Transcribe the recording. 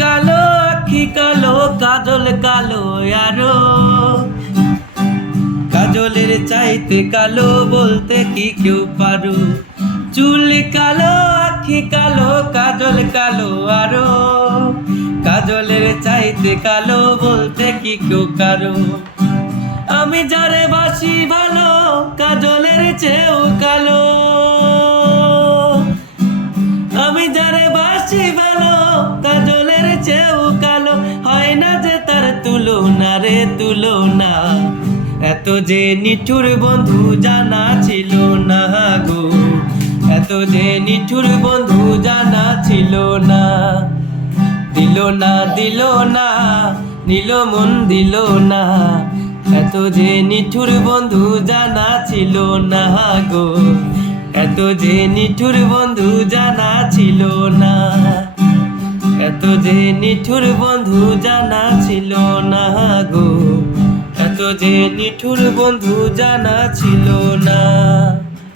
কালো আখি কালো কাজল কালো আরো, কাজলের চাইতে কালো বলতে কি কেউ পারো। চুল কালো আখি কালো কাজল কালো আরো, কাজলের চাইতে কালো বলতে কি কেউ কারো। আমি যারে বাসি ভালো কাজলের চেয়েও কালো, আমি যারে বাসি ভালো কাজলের চেয়েও কালো। হয় না যে তার তুলনা রে তুলনা, এত যে নিঠুর বন্ধু জানা ছিল না গো, এত যে নিঠুর বন্ধু জানা ছিল না। দিল না দিল না নিল মন দিল না, এত যে নিঠুর বন্ধু জানা ছিল না গো, এত যে নিঠুর বন্ধু জানা ছিল না, এত যে নিঠুর বন্ধু জানা ছিল না গো, এত যে নিঠুর বন্ধু জানা ছিল না।